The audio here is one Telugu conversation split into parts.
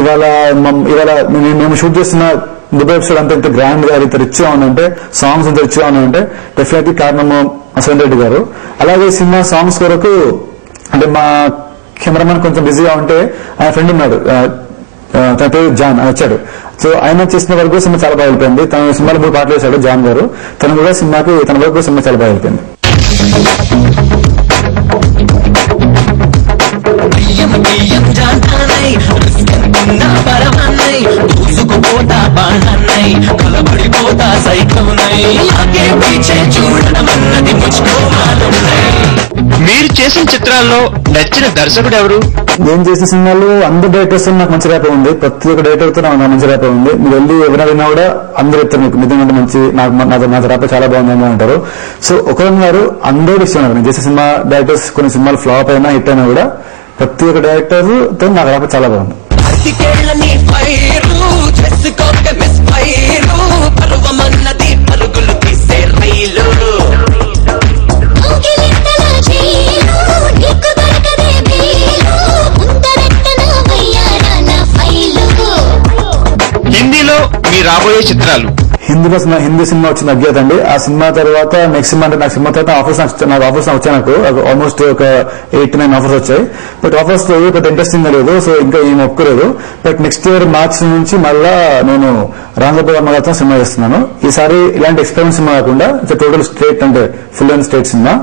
ఇవాళ మేము షూట్ చేస్తున్న దుబాయ్ ఎపిసోడ్ అంత ఇంత గ్రాండ్ గా ఇంత రిచ్ గా ఉందంటే, సాంగ్స్ ఇంత రిచ్ గా ఉన్నాయంటే డెఫినెట్లీ కారణము అశ్వన్ రెడ్డి గారు. అలాగే సినిమా సాంగ్స్ కొరకు అంటే మా కెమెరామెన్ కొంచెం బిజీగా ఉంటే ఆయన ఫ్రెండ్ ఉన్నాడు, తన పేరు జాన్, అని వచ్చాడు. సో ఆయన చేసిన వరకు సినిమా చాలా బాగా వెళ్ళిపోయింది. తన సినిమాలో 3 పాటలు వేశాడు జాన్ గారు. తను కూడా సినిమాకి తన వరకు సినిమా చాలా బాగా వెళ్ళిపోయింది. మీరు చేసిన చిత్రాల్లో నచ్చిన దర్శకుడు ఎవరు? నేను చేసిన సినిమాలు అందరు డైరెక్టర్స్ నాకు మంచి ర్యాప్ ఉంది. ప్రతి ఒక్క డైరెక్టర్ తో నాకు మంచి ర్యాప్ ఉంది. మీరు వెళ్ళి ఎవరైనా విన్నా కూడా అందరూ చెప్తారు మీకు నిజంగా మంచి నా ర్యాప్ చాలా బాగుందని అంటారు. సో ఒకరు గారు అందరూ ఇష్టం. నేను చేసే సినిమా డైరెక్టర్స్ కొన్ని సినిమాలు ఫ్లాప్ అయినా హిట్ అయినా కూడా ప్రతి ఒక్క డైరెక్టర్ తో నాకు ర్యాప్ చాలా బాగుంది. హిందీలో మీ రాబోయే చిత్రాలు? హిందీ సినిమా వచ్చింది అజ్ఞాత్ అండి. ఆ సినిమా తర్వాత నెక్స్ట్ సినిమా అంటే నాకు సినిమా తర్వాత ఆఫర్స్ వచ్చాయి. నాకు ఆల్మోస్ట్ ఒక 8-9 ఆఫర్స్ వచ్చాయి. బట్ ఆఫర్స్ పెద్ద ఇంట్రెస్టింగ్ గా లేదు. సో ఇంకా ఏం ఒప్పుకోలేదు. బట్ నెక్స్ట్ ఇయర్ మార్చ్ నుంచి మళ్ళా నేను రాంగోపాల్ అమ్మగారితో సినిమా చేస్తున్నాను. ఈసారి ఇలాంటి ఎక్స్పెరిమెంట్ సినిమా కాకుండా టోటల్ స్టేట్ అంటే ఫుల్ అండ్ స్టేట్ సినిమా.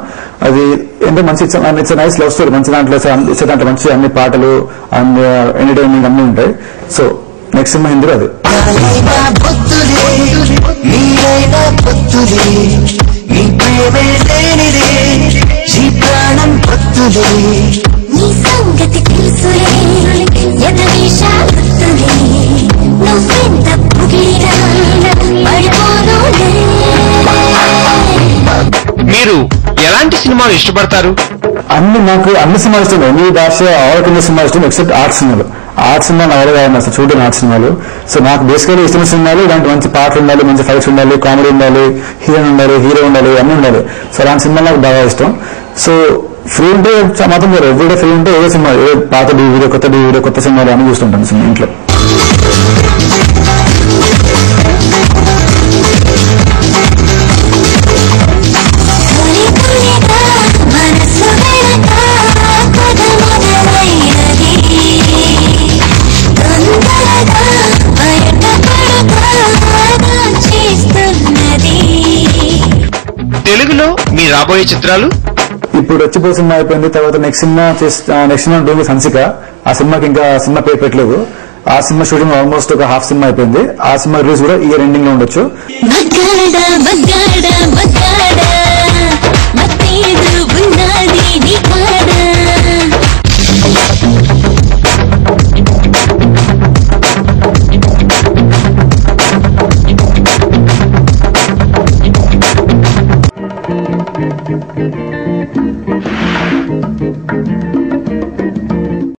అది అంటే మంచి ఇట్స్ నైస్ లవ్ స్టోరీ. మంచి దాంట్లో మంచి అన్ని పాటలు అండ్ ఎంటర్టైన్మెంట్ అన్ని ఉంటాయి. సో నెక్స్ట్ సినిమా హిందీలో అది. మీరు ఎలాంటి సినిమాలు ఇష్టపడతారు? నాకు అన్ని సినిమాలు ఇష్టం. ఎన్ని భాష ఆల్ సినిమాలు ఇష్టం ఎక్సెప్ట్ ఆర్ట్ సినిమాలు. ఆర్ట్ సినిమా అవైలగా అసలు చూడండి ఆర్ట్ సినిమాలు. సో నాకు బేసికలీ ఇష్టమైన సినిమాలు ఇలాంటి మంచి పాటలు ఉండాలి, మంచి ఫైట్స్ ఉండాలి, కామెడీ ఉండాలి, హీరోయిన్ ఉండాలి, హీరో ఉండాలి, అన్ని ఉండాలి. సో అలాంటి సినిమాలు నాకు బాగా ఇష్టం. సో ఫ్రీ ఉంటే మాత్రం ఎవ్రీడే ఫ్రీ ఉంటే ఏదో సినిమా, ఏదో పాత వీడియో, కొత్త సినిమాలు అని చూస్తుంటాను సినిమా ఇంట్లో. తెలుగులో మీ రాబోయే చిత్రాలు? ఇప్పుడు వచ్చిపో సినిమా అయిపోయింది. తర్వాత నెక్స్ట్ సినిమా డూయింగ్ హన్సిక. ఆ సినిమాకి ఇంకా సినిమా పేరు పెట్టలేదు. ఆ సినిమా షూటింగ్ ఆల్మోస్ట్ ఒక హాఫ్ సినిమా అయిపోయింది. ఆ సినిమా రిలీజ్ కూడా ఇయర్ ఎండింగ్ లో ఉండొచ్చు.